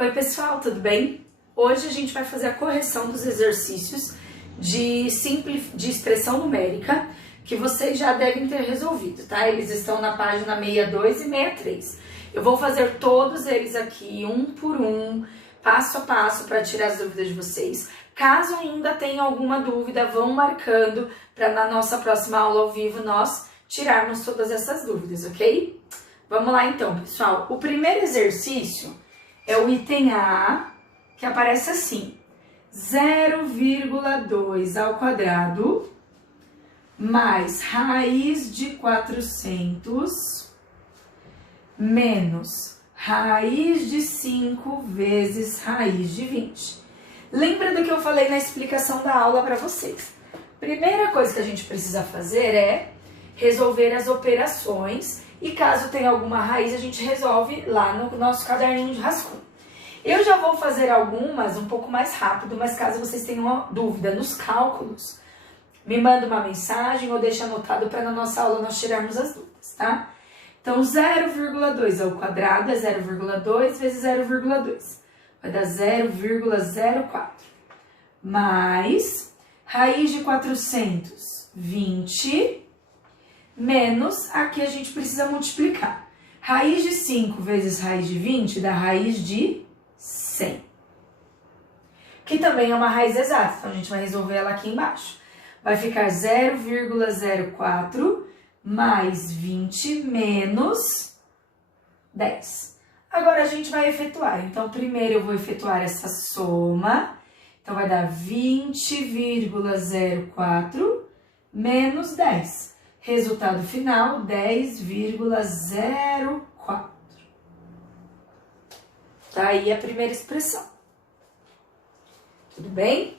Oi pessoal, tudo bem? Hoje a gente vai fazer a correção dos exercícios de expressão numérica que vocês já devem ter resolvido, tá? Eles estão na página 62 e 63. Eu vou fazer todos eles aqui, um por um, passo a passo, para tirar as dúvidas de vocês. Caso ainda tenha alguma dúvida, vão marcando para na nossa próxima aula ao vivo nós tirarmos todas essas dúvidas, ok? Vamos lá então, pessoal. O primeiro exercício é o item A, que aparece assim: 0,2 ao quadrado mais raiz de 400 menos raiz de 5 vezes raiz de 20. Lembra do que eu falei na explicação da aula para vocês? Primeira coisa que a gente precisa fazer é resolver as operações e caso tenha alguma raiz a gente resolve lá no nosso caderninho de rascunho. Eu já vou fazer algumas um pouco mais rápido, mas caso vocês tenham uma dúvida nos cálculos, me manda uma mensagem ou deixa anotado para na nossa aula nós tirarmos as dúvidas, tá? Então, 0,2 ao quadrado é 0,2 vezes 0,2. Vai dar 0,04. Mais raiz de 420 menos, aqui a gente precisa multiplicar. Raiz de 5 vezes raiz de 20 dá raiz de 100. Que também é uma raiz exata, então a gente vai resolver ela aqui embaixo. Vai ficar 0,04 mais 20 menos 10. Agora a gente vai efetuar. Então, primeiro eu vou efetuar essa soma. Então, vai dar 20,04 menos 10. Resultado final, 10,04. Tá aí a primeira expressão. Tudo bem?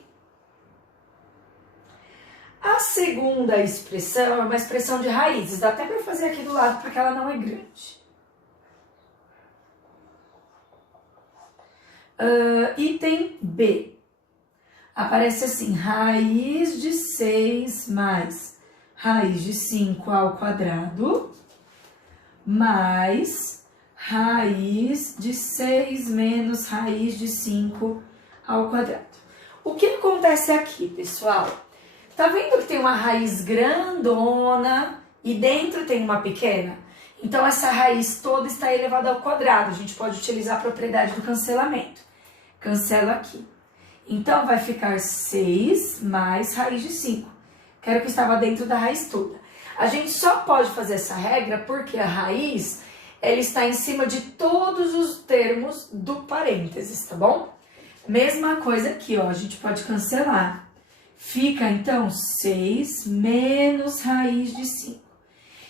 A segunda expressão é uma expressão de raízes. Dá até para fazer aqui do lado, porque ela não é grande. Item B. Aparece assim: raiz de 6 mais raiz de 5 ao quadrado mais raiz de 6 menos raiz de 5 ao quadrado. O que acontece aqui, pessoal? Tá vendo que tem uma raiz grandona e dentro tem uma pequena? Então, essa raiz toda está elevada ao quadrado. A gente pode utilizar a propriedade do cancelamento. Cancelo aqui. Então, vai ficar 6 mais raiz de 5. Que era o que estava dentro da raiz toda. A gente só pode fazer essa regra porque a raiz ela está em cima de todos os termos do parênteses, tá bom? Mesma coisa aqui, ó, a gente pode cancelar. Fica, então, 6 menos raiz de 5.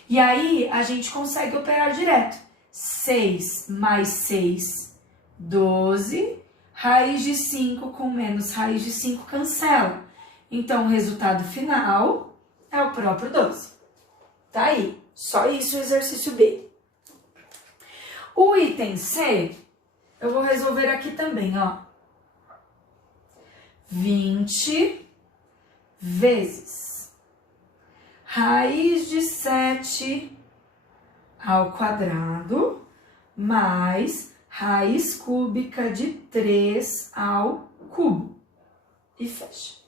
E aí, a gente consegue operar direto. 6 mais 6, 12. Raiz de 5 com menos raiz de 5 cancela. Então, o resultado final é o próprio 12. Tá aí. Só isso o exercício B. O item C, eu vou resolver aqui também, ó. 20 vezes raiz de 7 ao quadrado mais raiz cúbica de 3 ao cubo. E fecha.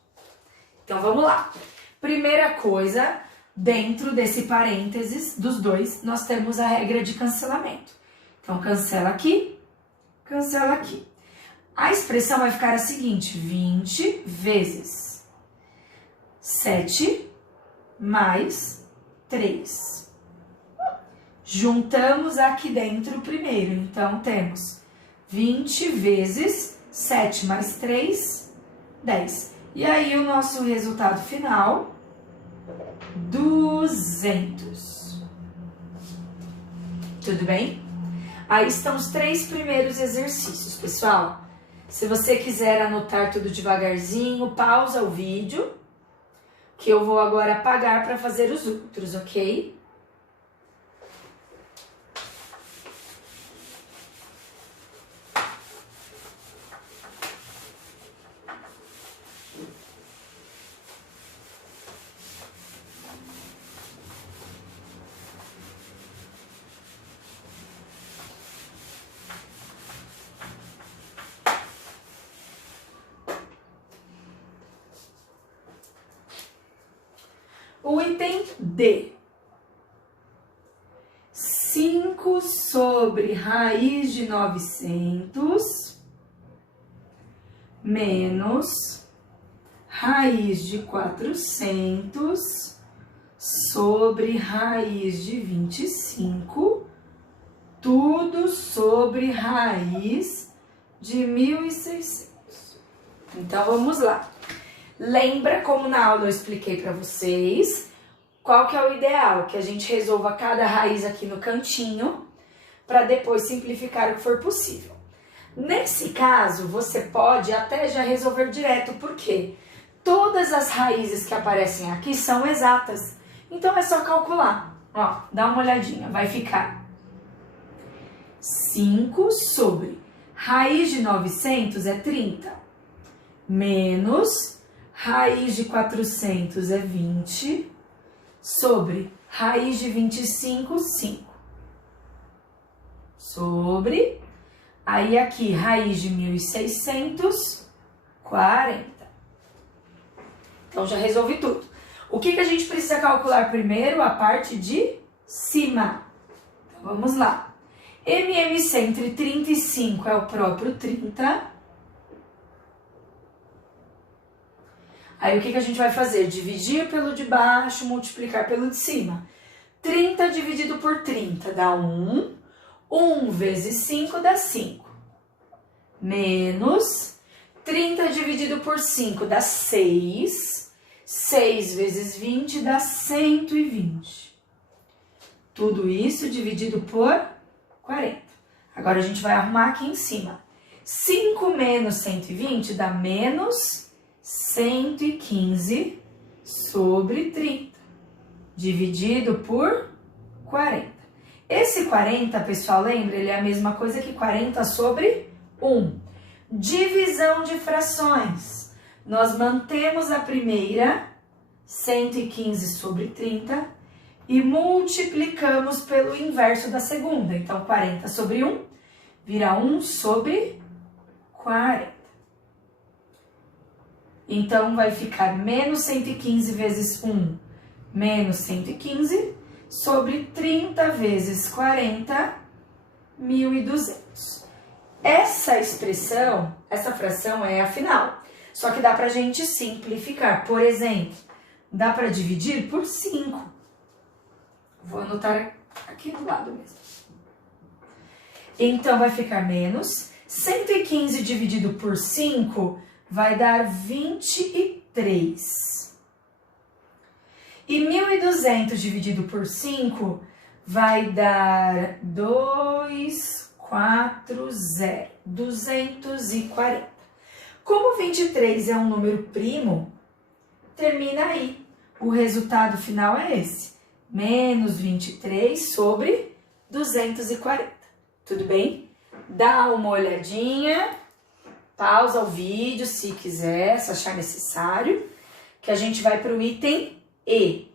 Então, vamos lá. Primeira coisa, dentro desse parênteses dos dois, nós temos a regra de cancelamento. Então, cancela aqui, cancela aqui. A expressão vai ficar a seguinte: 20 vezes 7 mais 3. Juntamos aqui dentro primeiro. Então, temos 20 vezes 7 mais 3, 10. E aí, o nosso resultado final, 200. Tudo bem? Aí estão os 3 primeiros exercícios, pessoal. Se você quiser anotar tudo devagarzinho, pausa o vídeo, que eu vou agora apagar para fazer os outros, ok? item D. 5 sobre raiz de 900 menos raiz de 400 sobre raiz de 25, tudo sobre raiz de 1.600. Então, vamos lá. Lembra como na aula eu expliquei para vocês qual que é o ideal? Que a gente resolva cada raiz aqui no cantinho para depois simplificar o que for possível. Nesse caso, você pode até já resolver direto, porque todas as raízes que aparecem aqui são exatas. Então, é só calcular. Ó, dá uma olhadinha. Vai ficar 5 sobre raiz de 900 é 30, menos raiz de 400 é 20, sobre raiz de 25, 5. Sobre, aí aqui, raiz de 1.600, 40. Então, já resolvi tudo. O que a gente precisa calcular primeiro? A parte de cima. Então, vamos lá. MMC entre 35 é o próprio 30. Aí, o que a gente vai fazer? Dividir pelo de baixo, multiplicar pelo de cima. 30 dividido por 30 dá 1. 1 vezes 5 dá 5. Menos 30 dividido por 5 dá 6. 6 vezes 20 dá 120. Tudo isso dividido por 40. Agora, a gente vai arrumar aqui em cima. 5 menos 120 dá menos 115 sobre 30, dividido por 40. Esse 40, pessoal, lembra? Ele é a mesma coisa que 40 sobre 1. Divisão de frações. Nós mantemos a primeira, 115 sobre 30, e multiplicamos pelo inverso da segunda. Então, 40 sobre 1 vira 1 sobre 40. Então, vai ficar menos 115 vezes 1, menos 115, sobre 30 vezes 40, 1.200. Essa expressão, essa fração é a final. Só que dá pra gente simplificar. Por exemplo, dá para dividir por 5. Vou anotar aqui do lado mesmo. Então, vai ficar menos 115 dividido por 5 vai dar 23. E 1.200 dividido por 5 vai dar 240. Como 23 é um número primo, termina aí. O resultado final é esse. Menos 23 sobre 240. Tudo bem? Dá uma olhadinha. Pausa o vídeo se quiser, se achar necessário, que a gente vai para o item E.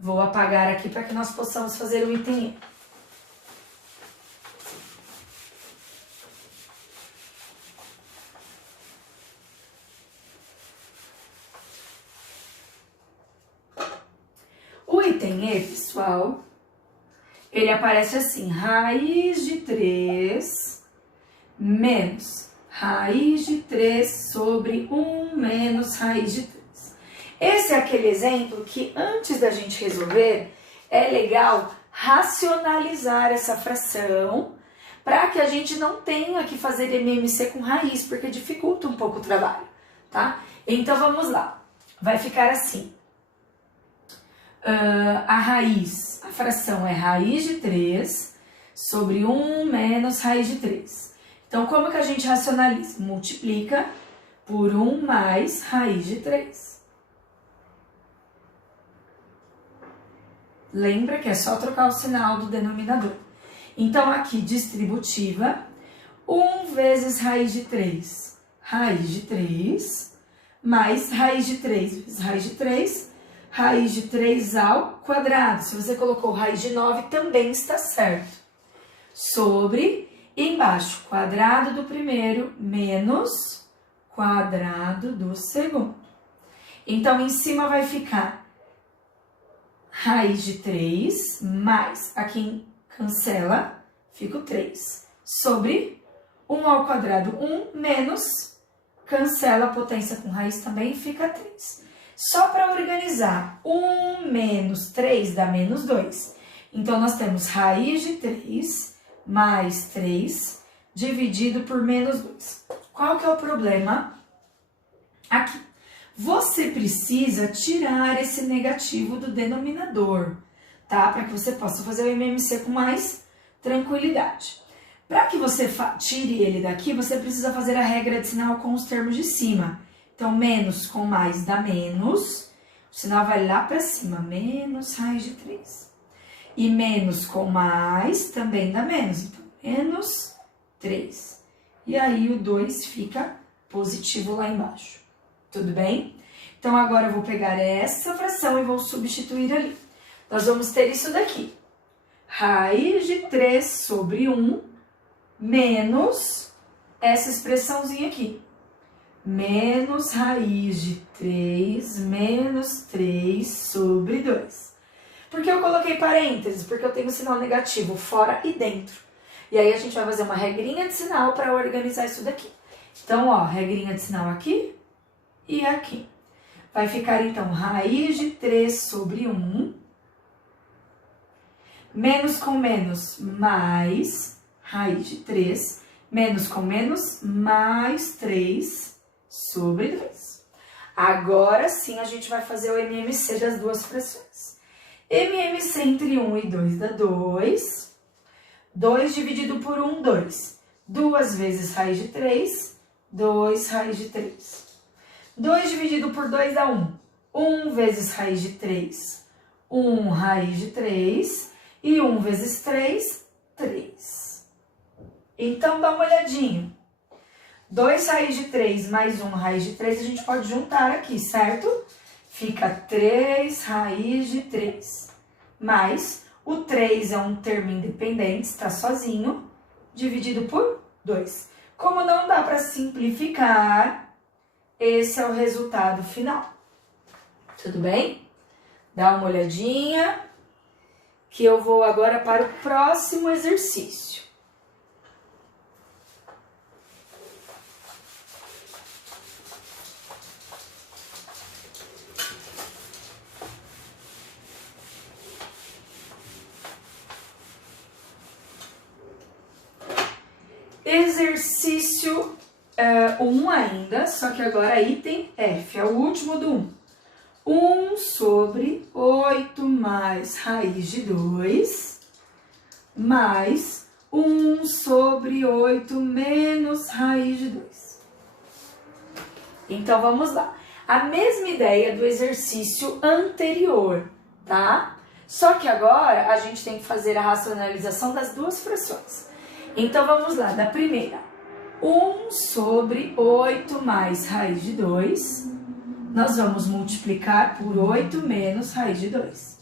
Vou apagar aqui para que nós possamos fazer o item E. O item E, pessoal, ele aparece assim, raiz de 3 menos raiz de 3 sobre 1 menos raiz de 3. Esse é aquele exemplo que antes da gente resolver, é legal racionalizar essa fração para que a gente não tenha que fazer MMC com raiz, porque dificulta um pouco o trabalho, tá? Então, vamos lá. Vai ficar assim. A fração é raiz de 3 sobre 1 menos raiz de 3. Então, como que a gente racionaliza? Multiplica por 1 mais raiz de 3. Lembra que é só trocar o sinal do denominador. Então, aqui, distributiva, 1 vezes raiz de 3 mais raiz de 3 vezes raiz de 3 ao quadrado. Se você colocou raiz de 9, também está certo. Sobre... embaixo, quadrado do primeiro menos quadrado do segundo. Então, em cima vai ficar raiz de 3, mais, aqui cancela, fica o 3, sobre 1 ao quadrado, 1, menos, cancela a potência com raiz também, fica 3. Só para organizar, 1 menos 3 dá menos 2. Então, nós temos raiz de 3 mais 3 dividido por menos 2. Qual que é o problema? Aqui. Você precisa tirar esse negativo do denominador, tá? Para que você possa fazer o MMC com mais tranquilidade. Para que você tire ele daqui, você precisa fazer a regra de sinal com os termos de cima. Então, menos com mais dá menos, o sinal vai lá para cima, menos raiz de 3. E menos com mais também dá menos, então, menos 3. E aí, o 2 fica positivo lá embaixo. Tudo bem? Então, agora eu vou pegar essa fração e vou substituir ali. Nós vamos ter isso daqui. Raiz de 3 sobre 1 menos essa expressãozinha aqui. Menos raiz de 3 menos 3 sobre 2. Por que eu coloquei parênteses? Porque eu tenho sinal negativo fora e dentro. E aí, a gente vai fazer uma regrinha de sinal para organizar isso daqui. Então, ó, regrinha de sinal aqui e aqui. Vai ficar, então, raiz de 3 sobre 1, menos com menos, mais raiz de 3, menos com menos, mais 3 sobre 2. Agora sim, a gente vai fazer o MMC das duas frações. MMC entre 1 e 2 dá 2. 2 dividido por 1, 2. 2 vezes raiz de 3, 2 raiz de 3. 2 dividido por 2 dá 1. 1 vezes raiz de 3, 1 raiz de 3. E 1 vezes 3, 3. Então, dá uma olhadinha. 2 raiz de 3 mais 1 raiz de 3, a gente pode juntar aqui, certo? Fica 3 raiz de 3. Mais, o 3 é um termo independente, está sozinho, dividido por 2. Como não dá para simplificar, esse é o resultado final. Tudo bem? Dá uma olhadinha, que eu vou agora para o próximo exercício. Exercício 1 ainda, só que agora item F, é o último do 1. 1 sobre 8 mais raiz de 2, mais 1 sobre 8 menos raiz de 2. Então, vamos lá. A mesma ideia do exercício anterior, tá? Só que agora, a gente tem que fazer a racionalização das duas frações. Então, vamos lá, da primeira. 1 sobre 8 mais raiz de 2, nós vamos multiplicar por 8 menos raiz de 2.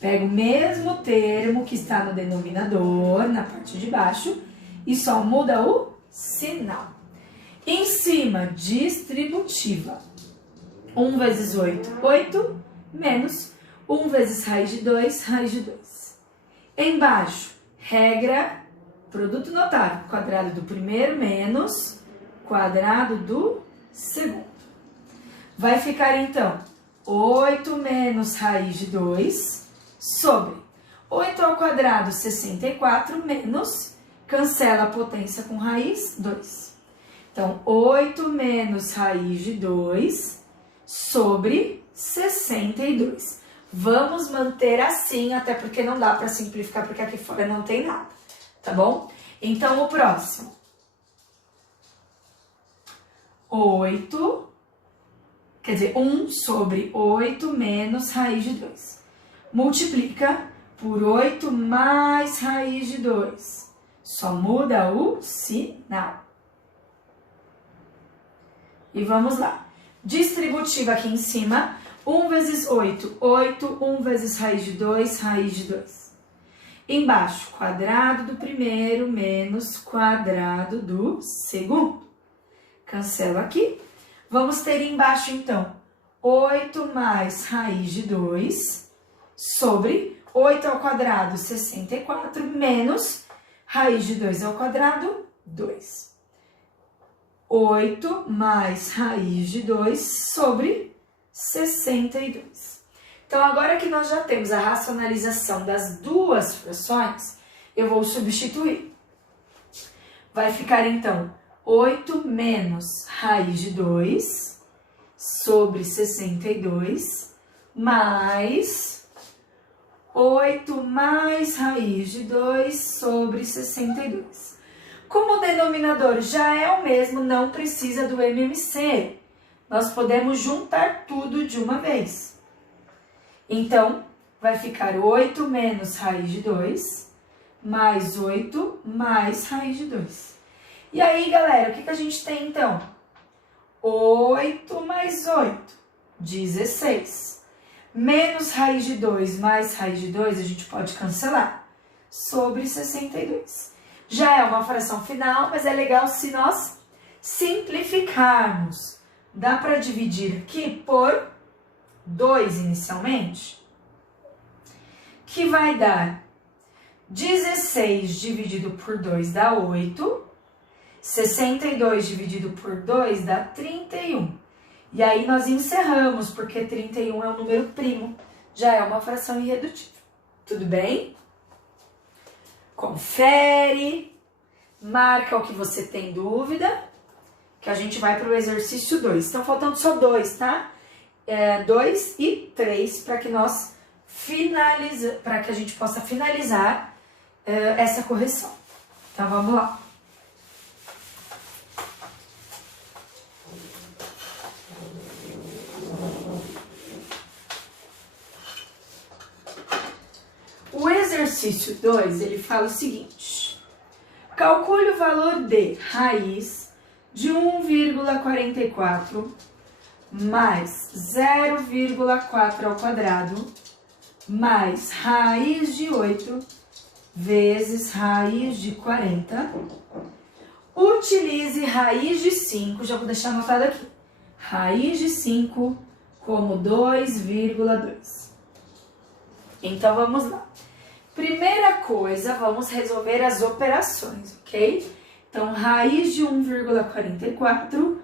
Pega o mesmo termo que está no denominador, na parte de baixo, e só muda o sinal. Em cima, distributiva. 1 vezes 8, 8, menos 1 vezes raiz de 2, raiz de 2. Embaixo, regra, produto notável, quadrado do primeiro menos quadrado do segundo. Vai ficar, então, 8 menos raiz de 2 sobre 8 ao quadrado, 64, menos, cancela a potência com raiz, 2. Então, 8 menos raiz de 2 sobre 62. Vamos manter assim, até porque não dá para simplificar, porque aqui fora não tem nada, tá bom? Então, o próximo. 8... Quer dizer, 1 sobre 8 menos raiz de 2. Multiplica por 8 mais raiz de 2. Só muda o sinal. E vamos lá. Distributiva aqui em cima. 1 vezes 8, 8. 1 vezes raiz de 2, raiz de 2. Embaixo, quadrado do primeiro menos quadrado do segundo. Cancelo aqui. Vamos ter embaixo, então, 8 mais raiz de 2 sobre 8 ao quadrado, 64, menos raiz de 2 ao quadrado, 2. 8 mais raiz de 2 sobre 62. Então, agora que nós já temos a racionalização das duas frações, eu vou substituir. Vai ficar, então, 8 menos raiz de 2 sobre 62, mais 8 mais raiz de 2 sobre 62. Como o denominador já é o mesmo, não precisa do MMC. Nós podemos juntar tudo de uma vez. Então, vai ficar 8 menos raiz de 2, mais 8 mais raiz de 2. E aí, galera, o que a gente tem, então? 8 mais 8, 16. Menos raiz de 2 mais raiz de 2, a gente pode cancelar, sobre 62. Já é uma fração final, mas é legal se nós simplificarmos. Dá para dividir aqui por 2 inicialmente, que vai dar 16 dividido por 2 dá 8, 62 dividido por 2 dá 31. E aí nós encerramos, porque 31 é um número primo, já é uma fração irredutível. Tudo bem? Confere, marca o que você tem dúvida, que a gente vai para o exercício 2. Estão faltando só 2, tá? 2 e 3 para que nós para que a gente possa finalizar essa correção. Então vamos lá. O exercício 2, ele fala o seguinte: calcule o valor de raiz de 1,44 mais 0,4 ao quadrado mais raiz de 8 vezes raiz de 40. Utilize raiz de 5, já vou deixar anotado aqui, raiz de 5 como 2,2. Então, vamos lá. Primeira coisa, vamos resolver as operações, ok? Então, raiz de 1,44,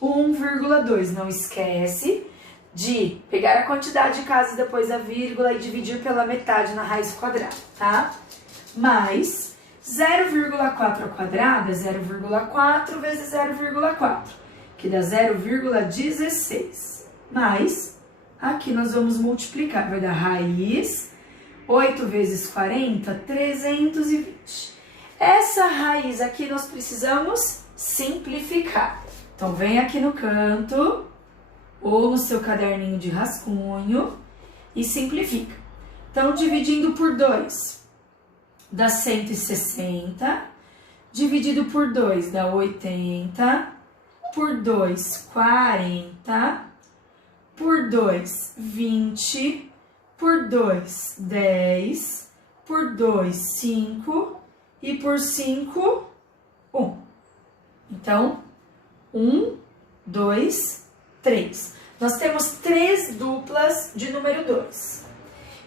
1,2. Não esquece de pegar a quantidade de casas depois da vírgula e dividir pela metade na raiz quadrada, tá? Mais 0,4 ao quadrado é 0,4 vezes 0,4, que dá 0,16. Mais, aqui nós vamos multiplicar, vai dar raiz 8 vezes 40, 320. Essa raiz aqui nós precisamos simplificar. Então, vem aqui no canto ou no seu caderninho de rascunho e simplifica. Então, dividindo por 2 dá 160, dividido por 2 dá 80, por 2, 40, por 2, 20, por 2, 10, por 2, 5 e por 5, 1. Então, 1, 2, 3. Nós temos 3 duplas de número 2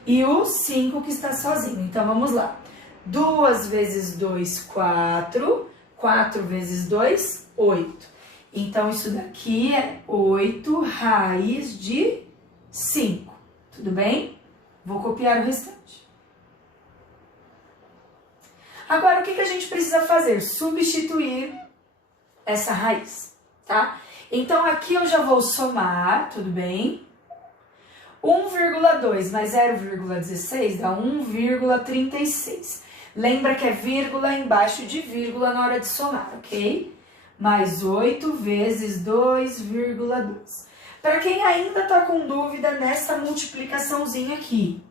e o 5 que está sozinho. Então, vamos lá. 2 vezes 2, 4. 4 vezes 2, 8. Então, isso daqui é 8 raiz de 5. Tudo bem? Vou copiar o restante. Agora, o que a gente precisa fazer? Substituir essa raiz, tá? Então, aqui eu já vou somar, tudo bem? 1,2 mais 0,16 dá 1,36. Lembra que é vírgula embaixo de vírgula na hora de somar, ok? Mais 8 vezes 2,2. Para quem ainda está com dúvida nessa multiplicaçãozinha aqui,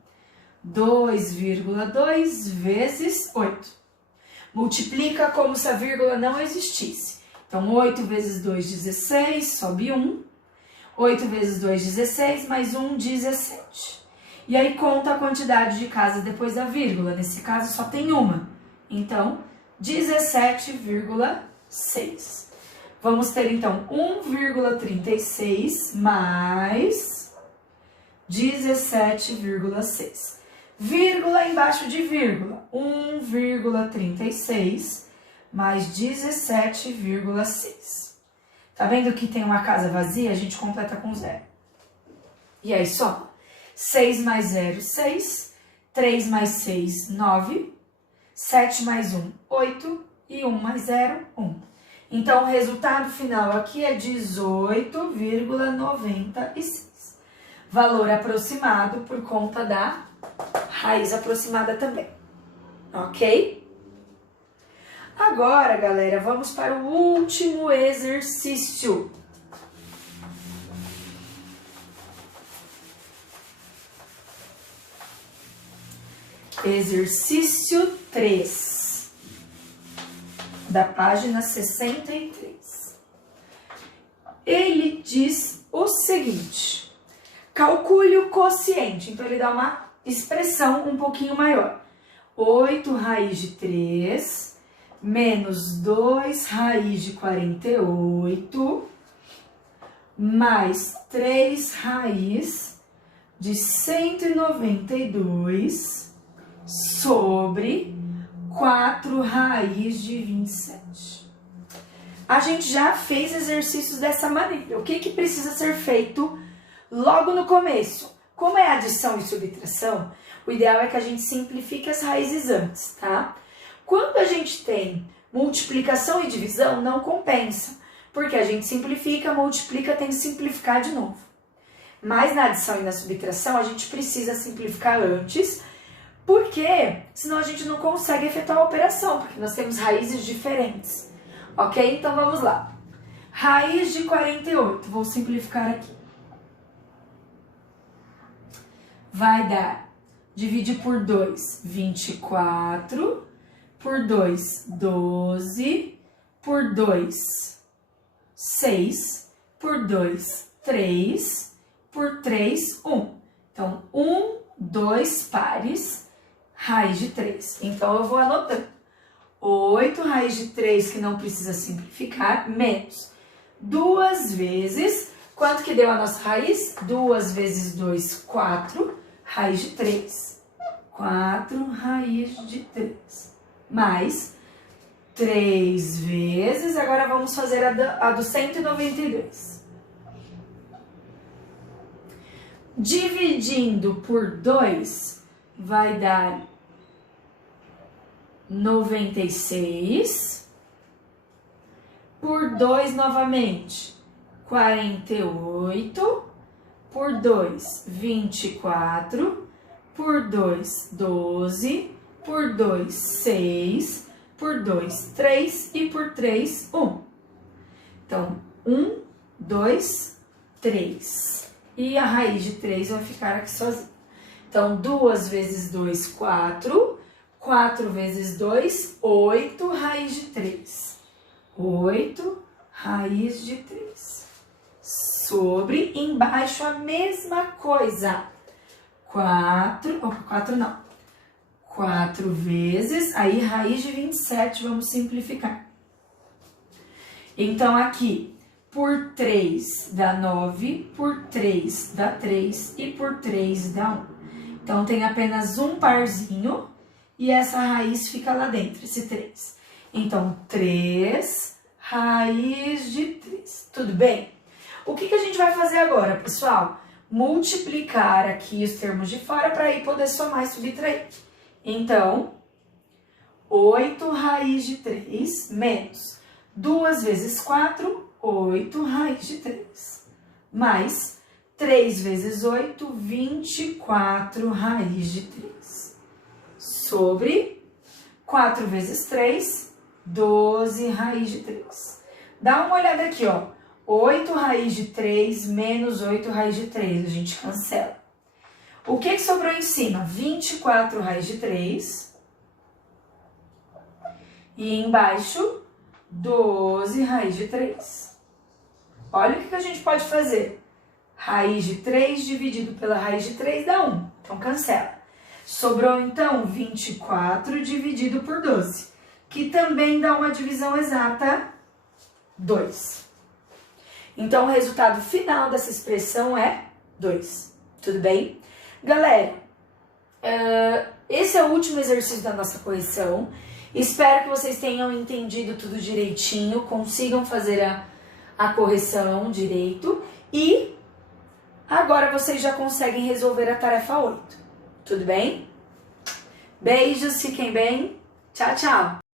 2,2 vezes 8. Multiplica como se a vírgula não existisse. Então, 8 vezes 2, 16, sobe 1. 8 vezes 2, 16, mais 1, 17. E aí, conta a quantidade de casas depois da vírgula. Nesse caso, só tem uma. Então, 17,6. Vamos ter, então, 1,36 mais 17,6. Vírgula embaixo de vírgula, 1,36 mais 17,6. Tá vendo que tem uma casa vazia? A gente completa com zero. E aí soma. 6 mais 0, 6. 3 mais 6, 9. 7 mais 1, 8. E 1 mais 0, 1. Então, o resultado final aqui é 18,96. Valor aproximado por conta da raiz aproximada também. Ok? Agora, galera, vamos para o último exercício. Exercício 3, da página 63. Ele diz o seguinte: calcule o quociente. Então, ele dá uma expressão um pouquinho maior. 8 raiz de 3 menos 2 raiz de 48 mais 3 raiz de 192 sobre 4 raiz de 27. A gente já fez exercícios dessa maneira. O que precisa ser feito logo no começo? Como é adição e subtração, o ideal é que a gente simplifique as raízes antes, tá? Quando a gente tem multiplicação e divisão, não compensa, porque a gente simplifica, multiplica, tem que simplificar de novo. Mas na adição e na subtração, a gente precisa simplificar antes, porque senão a gente não consegue efetuar a operação, porque nós temos raízes diferentes. Ok? Então vamos lá. Raiz de 48, vou simplificar aqui. Vai dar, dividir por 2, 24, por 2, 12, por 2, 6, por 2, 3, por 3, 1. Então, 1, 2 pares, raiz de 3. Então, eu vou anotando. 8 raiz de 3, que não precisa simplificar, menos 2 vezes, quanto que deu a nossa raiz? 2 vezes 2, 4, raiz de 3. 4 raiz de 3. Mais 3 vezes, agora vamos fazer a do 192. Dividindo por 2, vai dar 96. Por 2 novamente, 48. Por 2, 24. Por 2, 12. Por 2, 6. Por 2, 3. E por 3, 1. Então, 1, 2, 3. E a raiz de 3 vai ficar aqui sozinha. Então, 2 vezes 2, 4. 4 vezes 2, 8 raiz de 3. 8 raiz de 3. Sobre, embaixo a mesma coisa. 4, opa, 4 não. 4 vezes, aí raiz de 27, vamos simplificar. Então, aqui, por 3 dá 9, por 3 dá 3 e por 3 dá 1. Então, tem apenas um parzinho e essa raiz fica lá dentro, esse 3. Então, 3 raiz de 3. Tudo bem? O que a gente vai fazer agora, pessoal? Multiplicar aqui os termos de fora para aí poder somar e subtrair. Então, 8 raiz de 3 menos 2 vezes 4, 8 raiz de 3. Mais 3 vezes 8, 24 raiz de 3. Sobre 4 vezes 3, 12 raiz de 3. Dá uma olhada aqui, ó. 8 raiz de 3 menos 8 raiz de 3. A gente cancela. O que sobrou em cima? 24 raiz de 3. E embaixo, 12 raiz de 3. Olha o que a gente pode fazer. Raiz de 3 dividido pela raiz de 3 dá 1. Então, cancela. Sobrou, então, 24 dividido por 12, que também dá uma divisão exata, 2. Então, o resultado final dessa expressão é 2. tudo bem? Galera, esse é o último exercício da nossa correção. Espero que vocês tenham entendido tudo direitinho, consigam fazer a correção direito e agora vocês já conseguem resolver a tarefa 8. Tudo bem? Beijos, fiquem bem. Tchau, tchau!